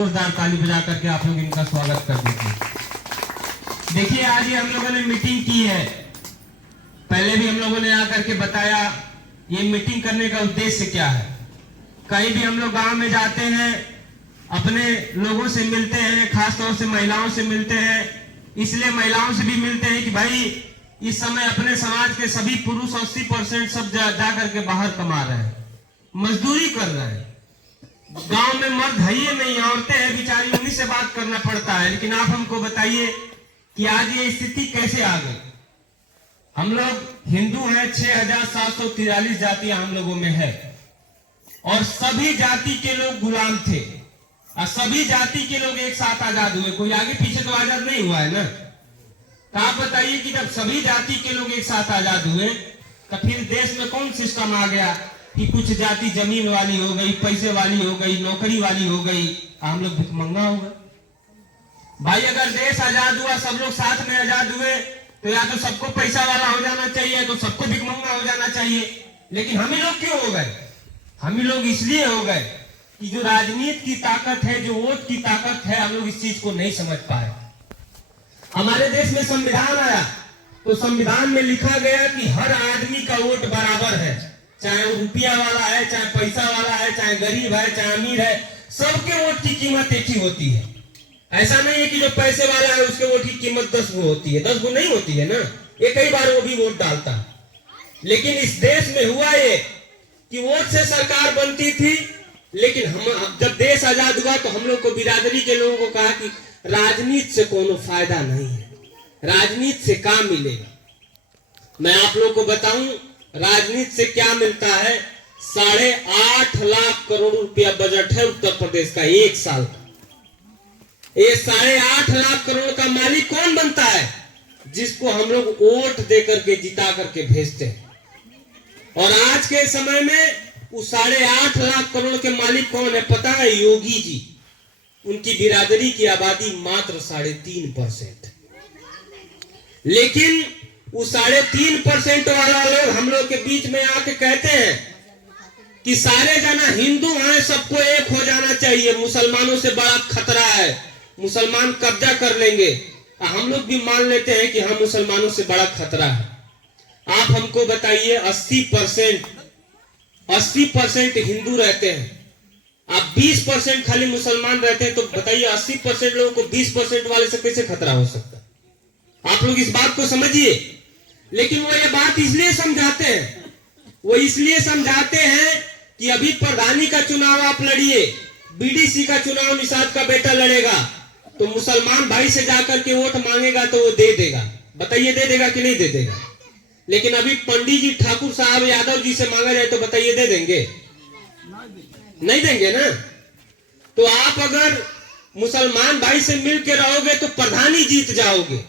जोरदार ताली बजा करके आप लोग इनका स्वागत कर दीजिए। देखिए, आज ये हम लोगों ने मीटिंग की है। पहले भी हम लोगों ने आकर के बताया ये मीटिंग करने का उद्देश्य क्या है। कहीं भी हम लोग गांव में जाते हैं, अपने लोगों से मिलते हैं, खासतौर से महिलाओं से मिलते हैं। इसलिए महिलाओं से भी मिलते हैं कि भाई इस समय अपने समाज के सभी पुरुष 80% सब जा करके बाहर कमा रहे हैं, मजदूरी कर रहे हैं। गांव में मर्द है ही नहीं, औरतें हैं बेचारी, उन्हीं से बात करना पड़ता है। लेकिन आप हमको बताइए कि आज ये स्थिति कैसे आ गई। हम लोग हिंदू हैं, 6743 जातियां हम लोगों में है और सभी जाति के लोग गुलाम थे और सभी जाति के लोग एक साथ आजाद हुए। कोई आगे पीछे तो आजाद नहीं हुआ है ना। तो आप बताइए कि जब सभी जाति के लोग एक साथ आजाद हुए तो फिर देश में कौन सिस्टम आ गया कि कुछ जाति जमीन वाली हो गई, पैसे वाली हो गई, नौकरी वाली हो गई, हम लोग भिखमंगा हो गए। भाई अगर देश आजाद हुआ, सब लोग साथ में आजाद हुए, तो या तो सबको पैसा वाला हो जाना चाहिए तो सबको भिखमंगा हो जाना चाहिए। लेकिन हम ही लोग क्यों हो गए? हम ही लोग इसलिए हो गए कि जो राजनीति की ताकत है, जो वोट की ताकत है, हम लोग इस चीज को नहीं समझ पाए। हमारे देश में संविधान आया तो संविधान में लिखा गया कि हर आदमी का वोट बराबर है, चाहे वो रुपया वाला है, चाहे पैसा वाला है, चाहे गरीब है, चाहे अमीर है, सबके वोट की कीमत एक ही होती है। ऐसा नहीं है कि जो पैसे वाला है उसके वोट की कीमत 10 गो होती है। 10 गो नहीं होती है ना, एक ही बार वो भी वोट डालता है। लेकिन इस देश में हुआ ये कि वोट से सरकार बनती थी, लेकिन हम जब देश आजाद हुआ तो हम लोग को, बिरादरी के लोगों को कहा कि राजनीति से कोनो फायदा नहीं है, राजनीति से क्या मिलेगा। मैं आप लोग को बताऊं राजनीति से क्या मिलता है। 8.5 लाख करोड़ रुपया बजट है उत्तर प्रदेश का एक साल का। ये 8.5 लाख करोड़ का मालिक कौन बनता है? जिसको हम लोग वोट दे करके जिता करके भेजते हैं। और आज के समय में उस 8.5 लाख करोड़ के मालिक कौन है पता है? योगी जी। उनकी बिरादरी की आबादी मात्र 3.5%। लेकिन उस 3.5% वाला लोग हम लोग के बीच में आके कहते हैं कि सारे जना हिंदू हैं, सबको एक हो जाना चाहिए, मुसलमानों से बड़ा खतरा है, मुसलमान कब्जा कर लेंगे। हम लोग भी मान लेते हैं कि हम मुसलमानों से बड़ा खतरा है। आप हमको बताइए 80% हिंदू रहते हैं, आप 20% खाली मुसलमान रहते हैं, तो बताइए 80% लोगों को 20% वाले से कैसे खतरा हो सकता है? आप लोग इस बात को समझिए। लेकिन वो ये बात इसलिए समझाते हैं, वो इसलिए समझाते हैं कि अभी प्रधानी का चुनाव आप लड़िए, बीडीसी का चुनाव निषाद का बेटा लड़ेगा, तो मुसलमान भाई से जाकर के वोट मांगेगा तो वो दे देगा। बताइए दे देगा कि नहीं दे देगा? लेकिन अभी पंडित जी, ठाकुर साहब, यादव जी से मांगा जाए तो बताइए दे देंगे? नहीं देंगे ना। तो आप अगर मुसलमान भाई से मिल के रहोगे तो प्रधानी जीत जाओगे।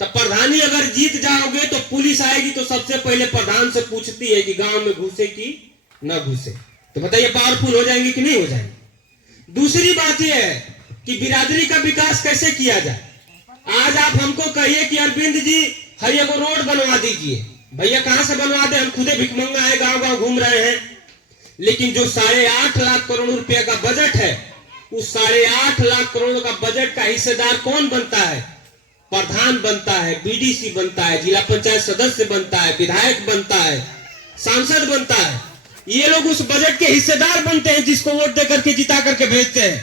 तो प्रधानी अगर जीत जाओगे तो पुलिस आएगी तो सबसे पहले प्रधान से पूछती है कि गांव में घुसे कि ना घुसे। तो बताइए पावरफुल हो जाएंगे कि नहीं हो जाएंगे? दूसरी बात यह है कि बिरादरी का विकास कैसे किया जाए। आज आप हमको कहिए कि अरविंद जी हरिया को रोड बनवा दीजिए। भैया कहां से बनवा दे, हम खुदे भिखमंगा है, गांव गांव घूम रहे हैं। लेकिन जो 8.5 लाख करोड़ रुपया का बजट है, उस 8.5 लाख करोड़ का बजट का हिस्सेदार कौन बनता है? प्रधान बनता है, बीडीसी बनता है, जिला पंचायत सदस्य बनता है, विधायक बनता है, सांसद बनता है। ये लोग उस बजट के हिस्सेदार बनते हैं जिसको वोट देकर के जिता करके भेजते हैं।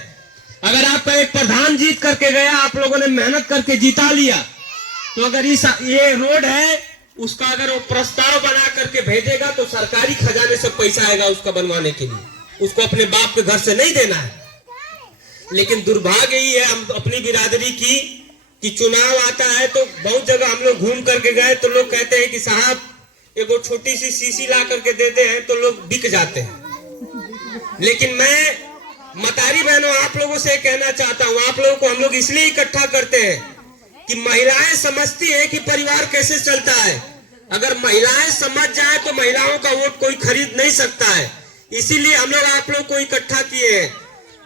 अगर आपका एक प्रधान जीत करके गया, आप लोगों ने मेहनत करके जिता लिया, तो अगर ये रोड है उसका अगर वो प्रस्ताव बना करके भेजेगा तो सरकारी खजाने से पैसा आएगा उसका बनवाने के लिए, उसको अपने बाप के घर से नहीं देना है। लेकिन दुर्भाग्य ही है हम अपनी बिरादरी की कि चुनाव आता है तो बहुत जगह हम लोग घूम करके गए तो लोग कहते हैं कि साहब एगो छोटी सी शीशी ला करके देते हैं तो लोग बिक जाते हैं। लेकिन मैं मतारी बहनों आप लोगों से कहना चाहता हूं, आप लोगों को हम लोग इसलिए इकट्ठा करते हैं कि महिलाएं समझती हैं कि परिवार कैसे चलता है। अगर महिलाएं समझ जाए तो महिलाओं का वोट कोई खरीद नहीं सकता है। इसीलिए हम लोग आप लोग को इकट्ठा किए हैं।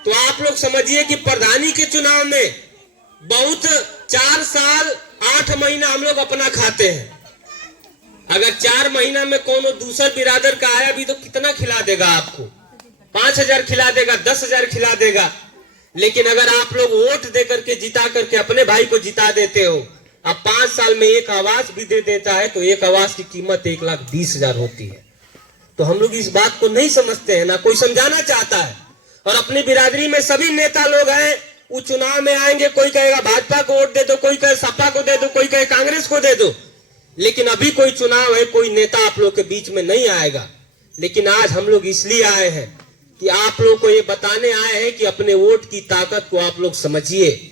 तो आप लोग समझिए कि प्रधानी के चुनाव में बहुत 4 साल 8 महीना हम लोग अपना खाते हैं। अगर 4 महीना में कोनो दूसर बिरादर का आया भी तो कितना खिला देगा आपको? 5,000 खिला देगा, 10,000 खिला देगा। लेकिन अगर आप लोग वोट दे करके जिता करके अपने भाई को जिता देते हो, अब 5 साल में एक आवाज भी दे देता है तो एक आवाज की कीमत 1,20,000 होती है। तो हम लोग इस बात को नहीं समझते हैं, ना कोई समझाना चाहता है। और अपनी बिरादरी में सभी नेता लोग हैं, वो चुनाव में आएंगे, कोई कहेगा भाजपा को वोट दे दो, कोई कहे सपा को दे दो, कोई कहे कांग्रेस को दे दो। लेकिन अभी कोई चुनाव है, कोई नेता आप लोग के बीच में नहीं आएगा। लेकिन आज हम लोग इसलिए आए हैं कि आप लोग को ये बताने आए हैं कि अपने वोट की ताकत को आप लोग समझिए।